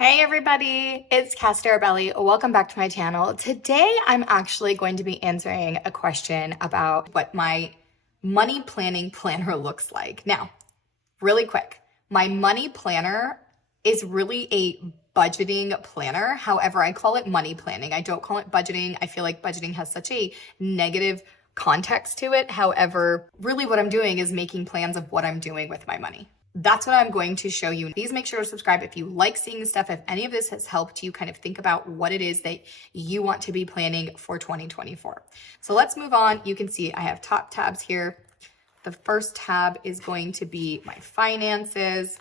Hey everybody, it's Cassidy Arbeli. Welcome back to my channel. Today I'm actually going to be answering a question about what my money planning planner looks like. Now, really quick, my money planner is really a budgeting planner. However, I call it money planning. I don't call it budgeting. I feel like budgeting has such a negative context to it. However, really what I'm doing is making plans of what I'm doing with my money. That's what I'm going to show you. Please make sure to subscribe if you like seeing this stuff. If any of this has helped you kind of think about what it is that you want to be planning for 2024. So let's move on. You can see I have top tabs here. The first tab is going to be my finances.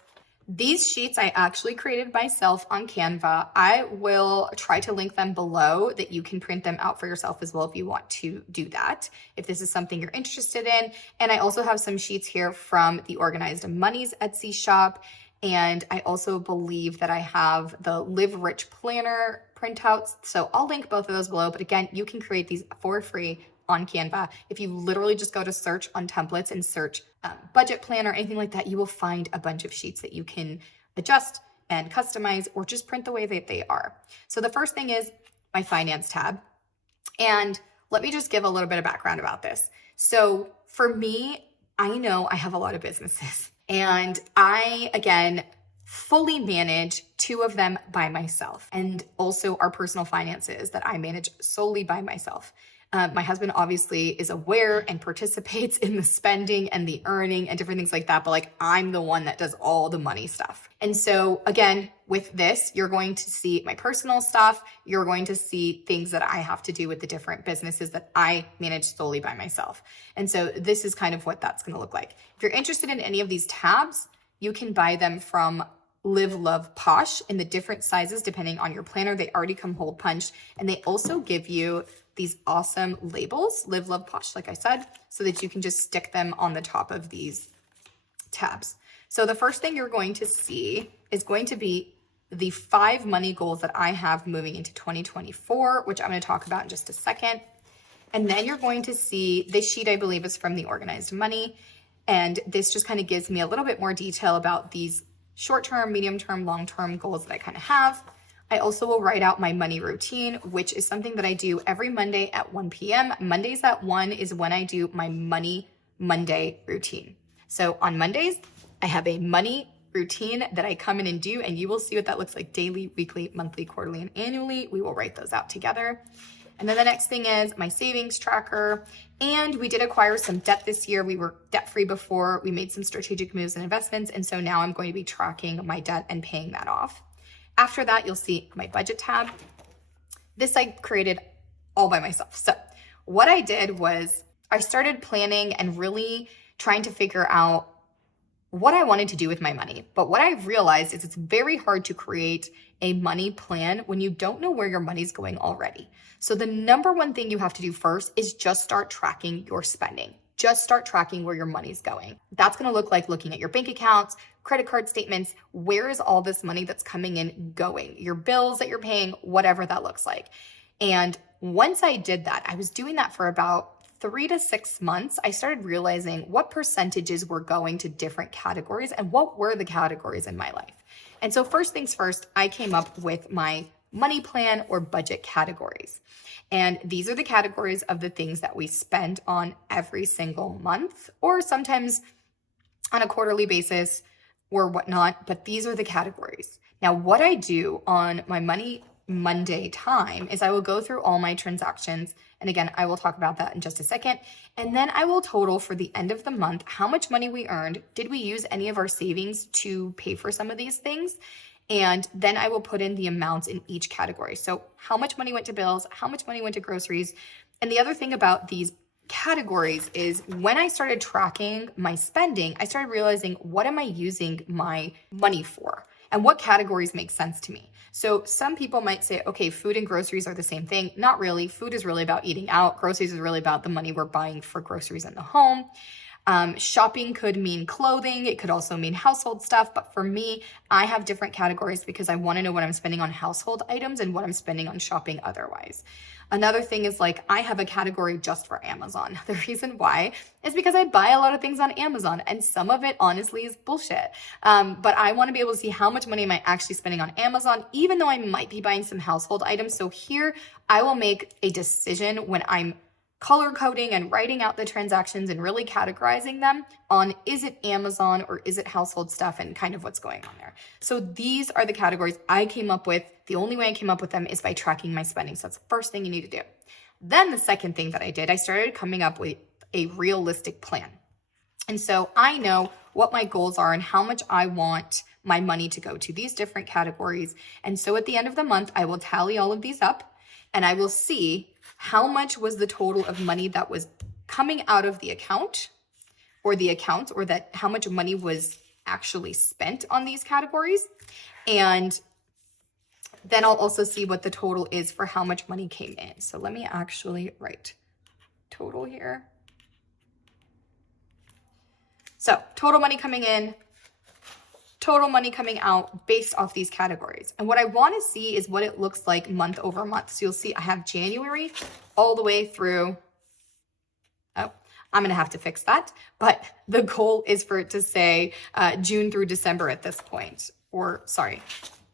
These sheets I actually created myself on Canva. I will try to link them below that you can print them out for yourself as well if you want to do that, if this is something you're interested in. And I also have some sheets here from the Organized Money's Etsy shop. And I also believe that I have the Live Rich Planner printouts. So I'll link both of those below. But again, you can create these for free on Canva. If you literally just go to search on templates and search budget plan or anything like that, you will find a bunch of sheets that you can adjust and customize or just print the way that they are. So the first thing is my finance tab. And let me just give a little bit of background about this. So for me, I know I have a lot of businesses and I, again, fully manage two of them by myself and also our personal finances that I manage solely by myself. My husband obviously is aware and participates in the spending and the earning and different things like that, but like I'm the one that does all the money stuff. And so again, with this, you're going to see my personal stuff. You're going to see things that I have to do with the different businesses that I manage solely by myself. And so this is kind of what that's going to look like. If you're interested in any of these tabs, you can buy them from Live Love Posh in the different sizes depending on your planner. They already come hole punched, and they also give you these awesome labels, Live Love Posh, like I said, so that you can just stick them on the top of these tabs. So the first thing you're going to see is going to be the 5 money goals that I have moving into 2024, which I'm going to talk about in just a second. And then you're going to see this sheet, I believe, is from the Organized Money. And this just kind of gives me a little bit more detail about these short-term, medium-term, long-term goals that I kind of have. I also will write out my money routine, which is something that I do every Monday at 1 p.m. Mondays at 1 is when I do my Money Monday routine. So on Mondays, I have a money routine that I come in and do, and you will see what that looks like daily, weekly, monthly, quarterly, and annually. We will write those out together. And then the next thing is my savings tracker. And we did acquire some debt this year. We were debt-free before. We made some strategic moves and investments. And so now I'm going to be tracking my debt and paying that off. After that, you'll see my budget tab. This I created all by myself. So what I did was I started planning and really trying to figure out what I wanted to do with my money. But what I've realized is it's very hard to create a money plan when you don't know where your money's going already. So the number one thing you have to do first is just start tracking your spending. Just start tracking where your money's going. That's going to look like looking at your bank accounts, credit card statements. Where is all this money that's coming in going? Your bills that you're paying, whatever that looks like. And once I did that, I was doing that for about 3 to 6 months. I started realizing what percentages were going to different categories and what were the categories in my life. And so first things first, I came up with my money plan or budget categories. And these are the categories of the things that we spend on every single month, or sometimes on a quarterly basis or whatnot, but these are the categories. Now, what I do on my Money Monday time is I will go through all my transactions. And again, I will talk about that in just a second. And then I will total for the end of the month, how much money we earned. Did we use any of our savings to pay for some of these things? And then I will put in the amounts in each category. So how much money went to bills, how much money went to groceries. And the other thing about these categories is when I started tracking my spending, I started realizing what am I using my money for and what categories make sense to me. So some people might say, okay, food and groceries are the same thing. Not really. Food is really about eating out. Groceries is really about the money we're buying for groceries in the home. Shopping could mean clothing. It could also mean household stuff. But for me, I have different categories because I want to know what I'm spending on household items and what I'm spending on shopping otherwise. Another thing is like I have a category just for Amazon. The reason why is because I buy a lot of things on Amazon and some of it honestly is bullshit. But I want to be able to see how much money am I actually spending on Amazon, even though I might be buying some household items. So here I will make a decision when I'm color coding and writing out the transactions and really categorizing them on is it Amazon or is it household stuff and kind of what's going on there. So these are the categories I came up with. The only way I came up with them is by tracking my spending. So that's the first thing you need to do. Then the second thing that I did, I started coming up with a realistic plan. And so I know what my goals are and how much I want my money to go to these different categories. And so at the end of the month, I will tally all of these up and I will see how much was the total of money that was coming out of the account or the accounts, or that how much money was actually spent on these categories. And then I'll also see what the total is for how much money came in. So let me actually write total here. So total money coming in, total money coming out based off these categories. And what I want to see is what it looks like month over month. So you'll see I have January all the way through, oh, I'm going to have to fix that. But the goal is for it to say June through December at this point, or sorry,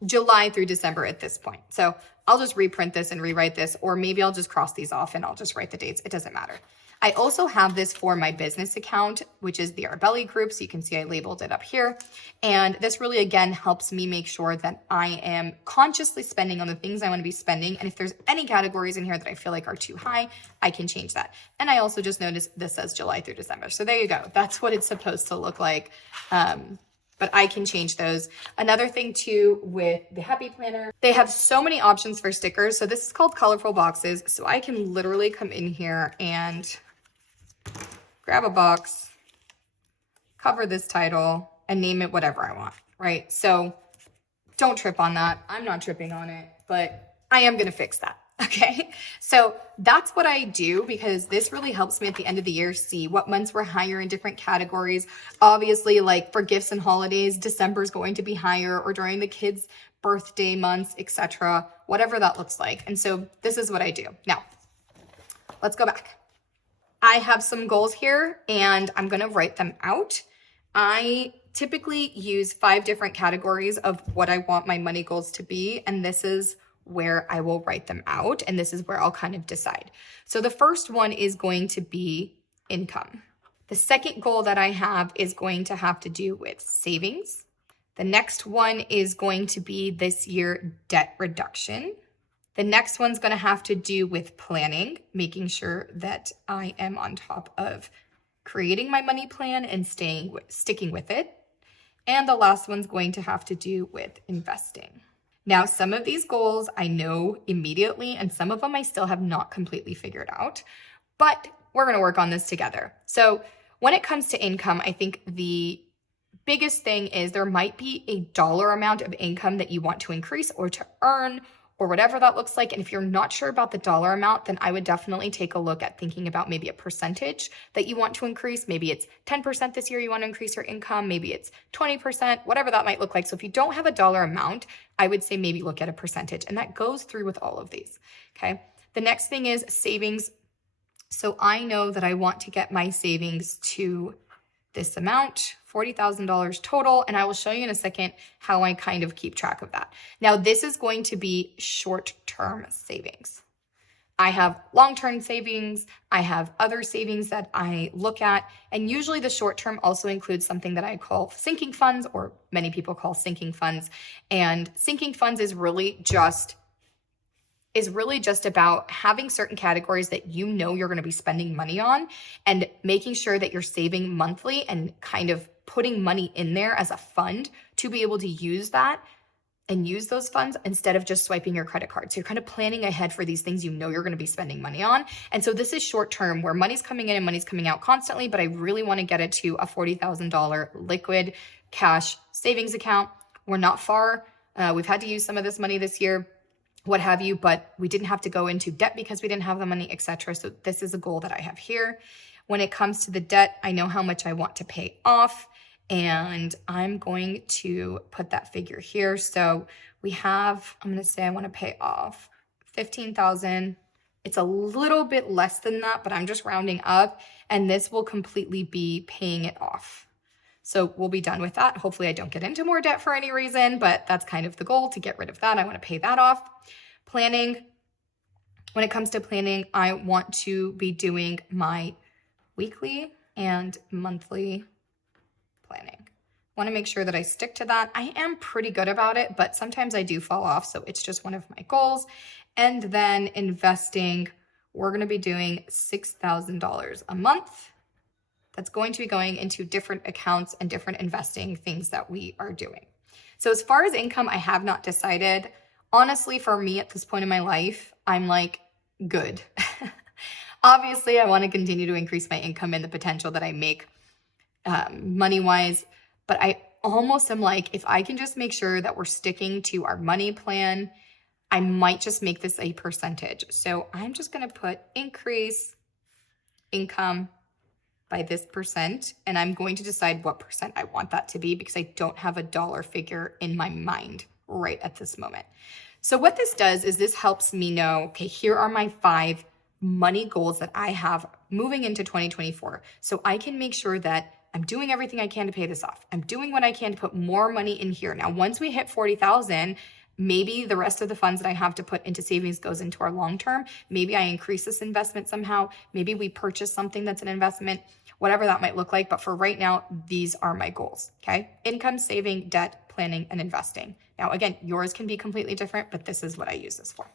July through December at this point. So I'll just reprint this and rewrite this, or maybe I'll just cross these off and I'll just write the dates. It doesn't matter. I also have this for my business account, which is the Arbeli group. So you can see I labeled it up here. And this really, again, helps me make sure that I am consciously spending on the things I want to be spending. And if there's any categories in here that I feel like are too high, I can change that. And I also just noticed this says July through December. So there you go. That's what it's supposed to look like. But I can change those. Another thing too with the Happy Planner, they have so many options for stickers. So this is called colorful boxes. So I can literally come in here and grab a box, cover this title, and name it whatever I want, right? So don't trip on that. I'm not tripping on it, but I am going to fix that. Okay. So that's what I do because this really helps me at the end of the year see what months we're higher in different categories. Obviously, like for gifts and holidays, December is going to be higher, or during the kids' birthday months, etc., whatever that looks like. And so this is what I do. Now, let's go back. I have some goals here and I'm going to write them out. I typically use 5 different categories of what I want my money goals to be. And this is where I will write them out. And this is where I'll kind of decide. So the first one is going to be income. The second goal that I have is going to have to do with savings. The next one is going to be this year debt reduction. The next one's going to have to do with planning, making sure that I am on top of creating my money plan and sticking with it. And the last one's going to have to do with investing. Now, some of these goals I know immediately, and some of them I still have not completely figured out, but we're going to work on this together. So when it comes to income, I think the biggest thing is there might be a dollar amount of income that you want to increase or to earn, or whatever that looks like. And if you're not sure about the dollar amount, then I would definitely take a look at thinking about maybe a percentage that you want to increase. Maybe it's 10% this year you want to increase your income. Maybe it's 20%, whatever that might look like. So if you don't have a dollar amount, I would say maybe look at a percentage. And that goes through with all of these, okay? The next thing is savings. So I know that I want to get my savings to this amount, $40,000 total, and I will show you in a second how I kind of keep track of that. Now, this is going to be short-term savings. I have long-term savings, I have other savings that I look at, and usually the short-term also includes something that I call sinking funds, or many people call sinking funds. And sinking funds is really just about having certain categories that you know you're going to be spending money on and making sure that you're saving monthly and kind of putting money in there as a fund to be able to use that and use those funds instead of just swiping your credit card. So you're kind of planning ahead for these things you know you're going to be spending money on. And so this is short term where money's coming in and money's coming out constantly, but I really want to get it to a $40,000 liquid cash savings account. We're not far. We've had to use some of this money this year, what have you, but we didn't have to go into debt because we didn't have the money, etc. So this is a goal that I have here. When it comes to the debt, I know how much I want to pay off, and I'm going to put that figure here. So we have, I'm gonna say I wanna pay off 15,000. It's a little bit less than that, but I'm just rounding up, and this will completely be paying it off. So we'll be done with that. Hopefully I don't get into more debt for any reason, but that's kind of the goal, to get rid of that. I wanna pay that off. Planning, when it comes to planning, I want to be doing my weekly and monthly planning. I want to make sure that I stick to that. I am pretty good about it, but sometimes I do fall off, so it's just one of my goals. And then investing, we're going to be doing $6,000 a month. That's going to be going into different accounts and different investing things that we are doing. So as far as income, I have not decided. Honestly, for me at this point in my life, I'm like, good. Obviously, I want to continue to increase my income and the potential that I make money-wise, but I almost am like, if I can just make sure that we're sticking to our money plan, I might just make this a percentage. So I'm just going to put increase income by this percent, and I'm going to decide what percent I want that to be, because I don't have a dollar figure in my mind right at this moment. So what this does is this helps me know, okay, here are my 5 money goals that I have moving into 2024. So I can make sure that I'm doing everything I can to pay this off. I'm doing what I can to put more money in here. Now, once we hit 40,000, maybe the rest of the funds that I have to put into savings goes into our long-term. Maybe I increase this investment somehow. Maybe we purchase something that's an investment, whatever that might look like. But for right now, these are my goals, okay? Income, saving, debt, planning, and investing. Now, again, yours can be completely different, but this is what I use this for.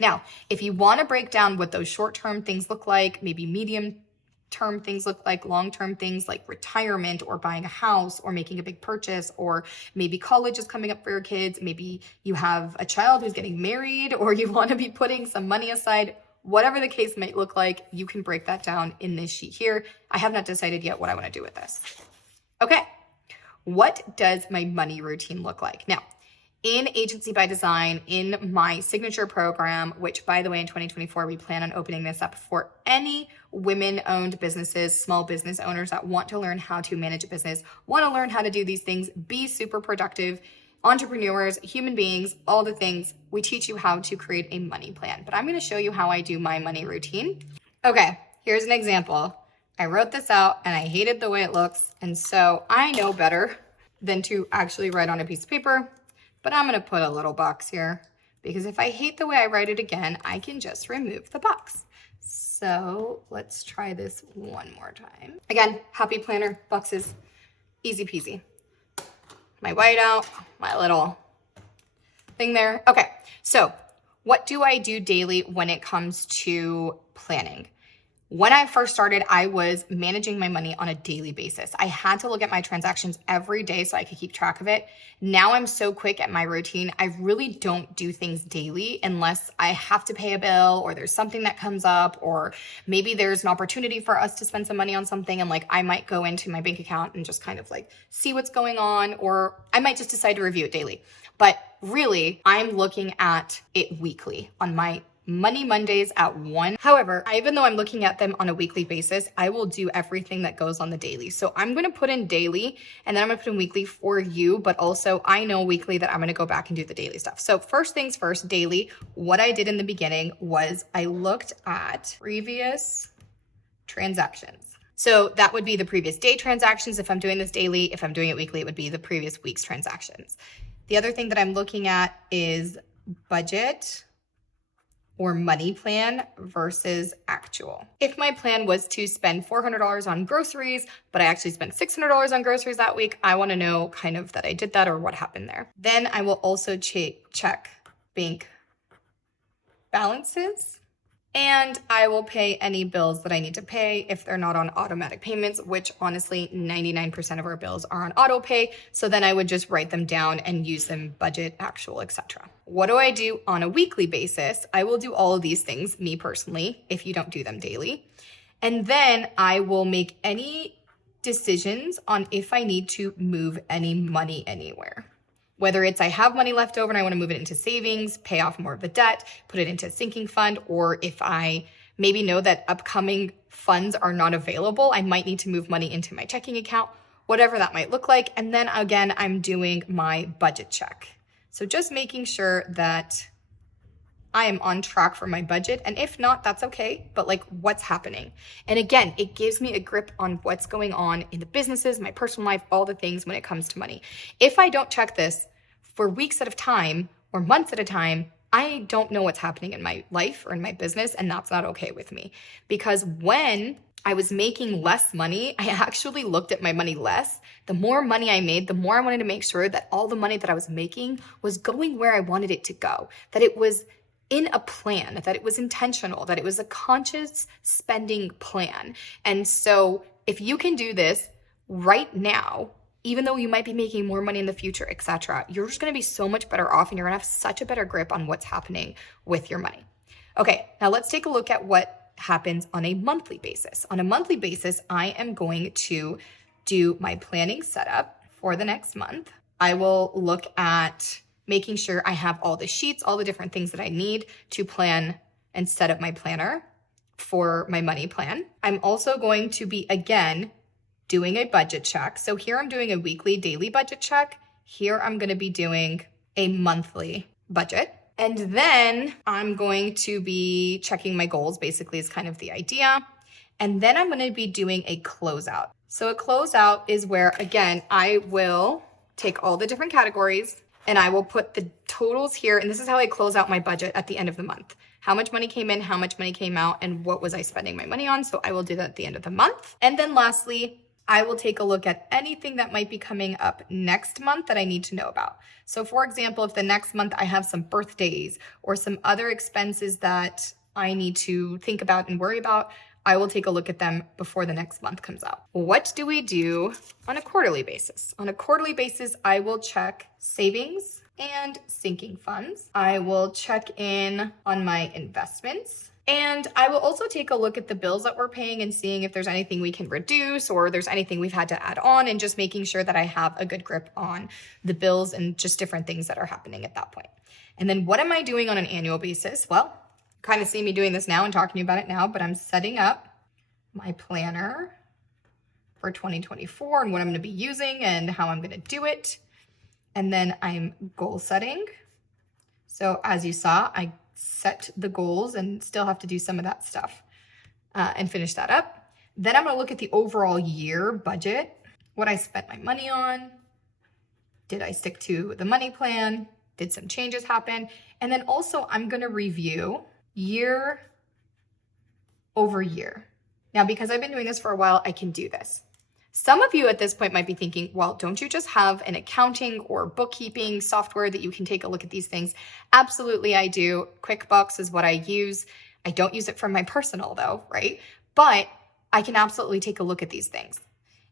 Now, if you want to break down what those short-term things look like, maybe medium-term things look like, long-term things like retirement or buying a house or making a big purchase, or maybe college is coming up for your kids, maybe you have a child who's getting married, or you want to be putting some money aside, whatever the case might look like, you can break that down in this sheet here. I have not decided yet what I want to do with this. Okay, what does my money routine look like? Now, in Agency by Design, in my signature program, which by the way, in 2024, we plan on opening this up for any women-owned businesses, small business owners that want to learn how to manage a business, want to learn how to do these things, be super productive, entrepreneurs, human beings, all the things. We teach you how to create a money plan, but I'm going to show you how I do my money routine. Okay, here's an example. I wrote this out and I hated the way it looks, and so I know better than to actually write on a piece of paper. But I'm going to put a little box here, because if I hate the way I write it again, I can just remove the box. So let's try this one more time. Again, happy planner, boxes, easy peasy. My whiteout, my little thing there. Okay, so what do I do daily when it comes to planning? When I first started, I was managing my money on a daily basis. I had to look at my transactions every day so I could keep track of it. Now I'm so quick at my routine, I really don't do things daily unless I have to pay a bill, or there's something that comes up, or maybe there's an opportunity for us to spend some money on something, and like I might go into my bank account and just kind of like see what's going on, or I might just decide to review it daily. But really, I'm looking at it weekly on my Money Mondays at 1. However, even though I'm looking at them on a weekly basis, I will do everything that goes on the daily. So I'm going to put in daily, and then I'm going to put in weekly for you, but also I know weekly that I'm going to go back and do the daily stuff. So first things first, daily, what I did in the beginning was I looked at previous transactions. So that would be the previous day transactions. If I'm doing this daily, if I'm doing it weekly, it would be the previous week's transactions. The other thing that I'm looking at is budget or money plan versus actual. If my plan was to spend $400 on groceries, but I actually spent $600 on groceries that week, I wanna know kind of that I did that or what happened there. Then I will also check bank balances, and I will pay any bills that I need to pay if they're not on automatic payments, which honestly 99% of our bills are on auto pay. So then I would just write them down and use them budget, actual, etc. What do I do on a weekly basis? I will do all of these things, me personally, if you don't do them daily. And then I will make any decisions on if I need to move any money anywhere. Whether it's I have money left over and I want to move it into savings, pay off more of the debt, put it into a sinking fund, or if I maybe know that upcoming funds are not available. I might need to move money into my checking account, whatever that might look like. And then again, I'm doing my budget check. So just making sure that I am on track for my budget. And if not, that's okay. But like, what's happening? And again, it gives me a grip on what's going on in the businesses, my personal life, all the things when it comes to money. If I don't check this for weeks at a time or months at a time, I don't know what's happening in my life or in my business. And that's not okay with me. Because when I was making less money, I actually looked at my money less. The more money I made, the more I wanted to make sure that all the money that I was making was going where I wanted it to go, that it was in a plan, that it was intentional, that it was a conscious spending plan. And so if you can do this right now, even though you might be making more money in the future, etc., you're just going to be so much better off and you're going to have such a better grip on what's happening with your money. Okay, now let's take a look at what happens on a monthly basis. On a monthly basis, I am going to do my planning setup for the next month. I will look at making sure I have all the sheets, all the different things that I need to plan and set up my planner for my money plan. I'm also going to be, again, doing a budget check. So here I'm doing a weekly, daily budget check. Here I'm going to be doing a monthly budget. And then I'm going to be checking my goals, basically is kind of the idea. And then I'm going to be doing a closeout. So a closeout is where, again, I will take all the different categories and I will put the totals here. And this is how I close out my budget at the end of the month. How much money came in, how much money came out, and what was I spending my money on? So I will do that at the end of the month. And then lastly, I will take a look at anything that might be coming up next month that I need to know about. So for example, if the next month I have some birthdays or some other expenses that I need to think about and worry about, I will take a look at them before the next month comes out. What do we do on a quarterly basis? On a quarterly basis, I will check savings and sinking funds. I will check in on my investments. And I will also take a look at the bills that we're paying and seeing if there's anything we can reduce or there's anything we've had to add on, and just making sure that I have a good grip on the bills and just different things that are happening at that point. And then what am I doing on an annual basis? Well, kind of see me doing this now and talking about it now, but I'm setting up my planner for 2024 and what I'm going to be using and how I'm going to do it. And then I'm goal setting. So as you saw, I set the goals and still have to do some of that stuff and finish that up. Then I'm going to look at the overall year budget, what I spent my money on. Did I stick to the money plan? Did some changes happen? And then also I'm going to review year over year. Now, because I've been doing this for a while, I can do this. Some of you at this point might be thinking, well, don't you just have an accounting or bookkeeping software that you can take a look at these things? Absolutely, I do. QuickBooks is what I use. I don't use it for my personal though, right? But I can absolutely take a look at these things.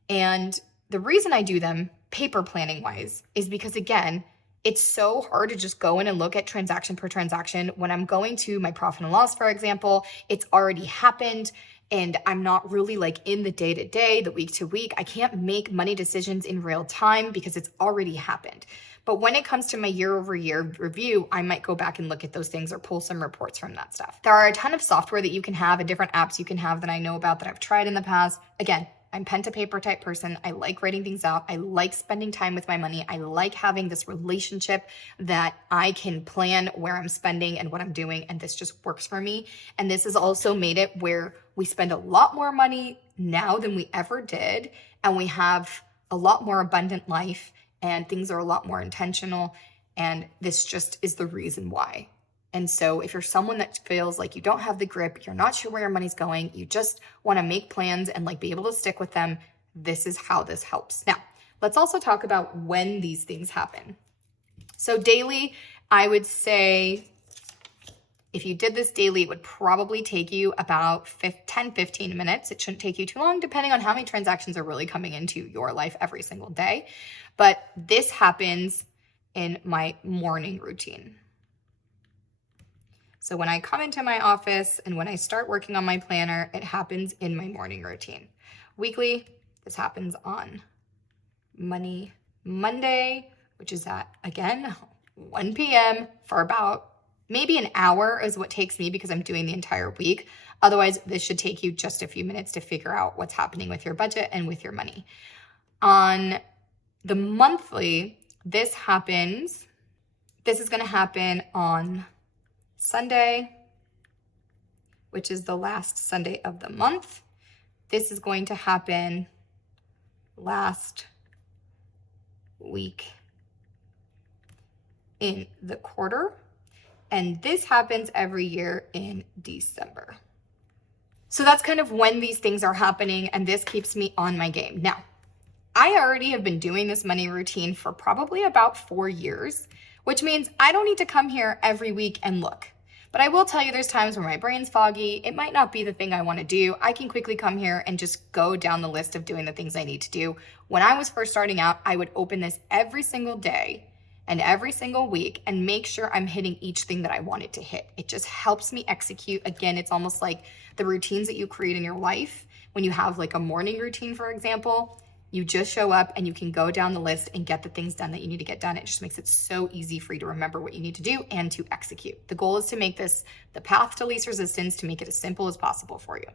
And the reason I do them paper planning wise is because, again, it's so hard to just go in and look at transaction per transaction. When I'm going to my profit and loss, for example, it's already happened. And I'm not really like in the day to day, the week to week. I can't make money decisions in real time because it's already happened. But when it comes to my year over year review, I might go back and look at those things or pull some reports from that stuff. There are a ton of software that you can have and different apps you can have that I know about that I've tried in the past. Again, I'm pen to paper type person. I like writing things out. I like spending time with my money. I like having this relationship that I can plan where I'm spending and what I'm doing. And this just works for me. And this has also made it where we spend a lot more money now than we ever did. And we have a lot more abundant life and things are a lot more intentional. And this just is the reason why. And so if you're someone that feels like you don't have the grip, you're not sure where your money's going, you just want to make plans and like be able to stick with them, this is how this helps. Now, let's also talk about when these things happen. So daily, I would say if you did this daily, it would probably take you about 10, 15 minutes. It shouldn't take you too long, depending on how many transactions are really coming into your life every single day. But this happens in my morning routine. So when I come into my office and when I start working on my planner, it happens in my morning routine. Weekly, this happens on Monday, which is at, again, 1 p.m. for about maybe an hour is what it takes me because I'm doing the entire week. Otherwise, this should take you just a few minutes to figure out what's happening with your budget and with your money. On the monthly, this is going to happen on Sunday, which is the last Sunday of the month. This is going to happen last week in the quarter. And this happens every year in December. So that's kind of when these things are happening, and this keeps me on my game. Now, I already have been doing this money routine for probably about 4 years, which means I don't need to come here every week and look. But I will tell you there's times where my brain's foggy. It might not be the thing I want to do. I can quickly come here and just go down the list of doing the things I need to do. When I was first starting out, I would open this every single day and every single week and make sure I'm hitting each thing that I wanted to hit. It just helps me execute. Again, it's almost like the routines that you create in your life. When you have like a morning routine, for example, you just show up and you can go down the list and get the things done that you need to get done. It just makes it so easy for you to remember what you need to do and to execute. The goal is to make this the path to least resistance, to make it as simple as possible for you.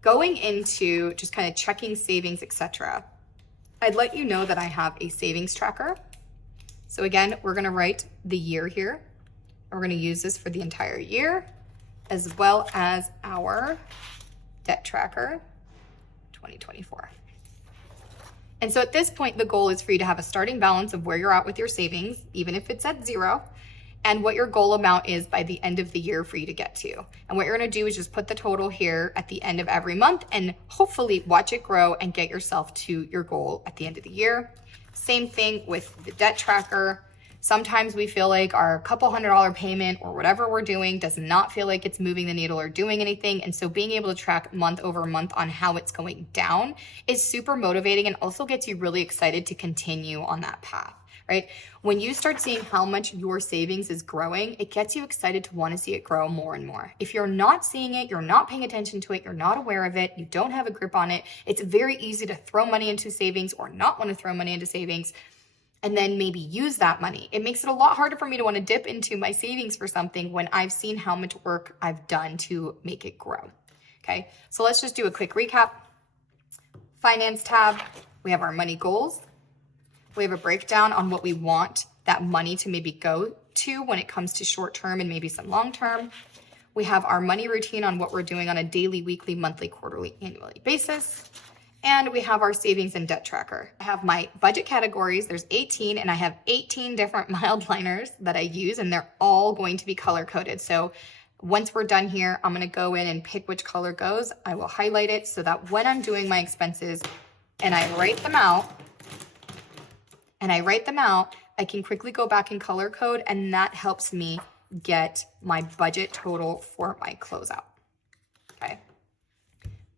Going into just kind of checking savings, etc., I'd let you know that I have a savings tracker. So again, we're going to write the year here. We're going to use this for the entire year, as well as our debt tracker 2024. And so at this point, the goal is for you to have a starting balance of where you're at with your savings, even if it's at zero, and what your goal amount is by the end of the year for you to get to. And what you're going to do is just put the total here at the end of every month and hopefully watch it grow and get yourself to your goal at the end of the year. Same thing with the debt tracker. Sometimes we feel like our couple $100 payment or whatever we're doing does not feel like it's moving the needle or doing anything. And so being able to track month over month on how it's going down is super motivating and also gets you really excited to continue on that path, right? When you start seeing how much your savings is growing, it gets you excited to want to see it grow more and more. If you're not seeing it, you're not paying attention to it, you're not aware of it, you don't have a grip on it, it's very easy to throw money into savings or not want to throw money into savings and then maybe use that money. It makes it a lot harder for me to want to dip into my savings for something when I've seen how much work I've done to make it grow. Okay, so let's just do a quick recap. Finance tab, we have our money goals. We have a breakdown on what we want that money to maybe go to when it comes to short term and maybe some long term. We have our money routine on what we're doing on a daily, weekly, monthly, quarterly, annually basis. And we have our savings and debt tracker. I have my budget categories. There's 18, and I have 18 different mild liners that I use, and they're all going to be color coded. So once we're done here, I'm gonna go in and pick which color goes. I will highlight it so that when I'm doing my expenses and I write them out, I can quickly go back and color code, and that helps me get my budget total for my closeout, okay?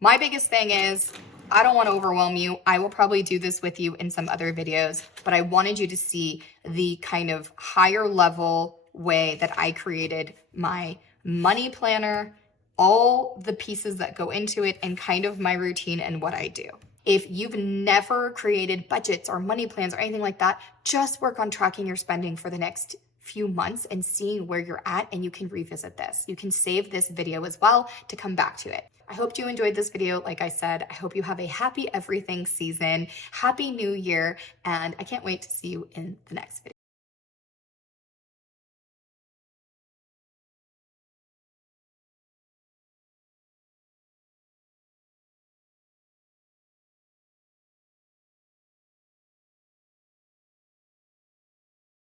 My biggest thing is, I don't want to overwhelm you. I will probably do this with you in some other videos, but I wanted you to see the kind of higher level way that I created my money planner, all the pieces that go into it, and kind of my routine and what I do. If you've never created budgets or money plans or anything like that, just work on tracking your spending for the next few months and seeing where you're at, and you can revisit this. You can save this video as well to come back to it. I hope you enjoyed this video. Like I said, I hope you have a happy everything season, happy new year, and I can't wait to see you in the next video.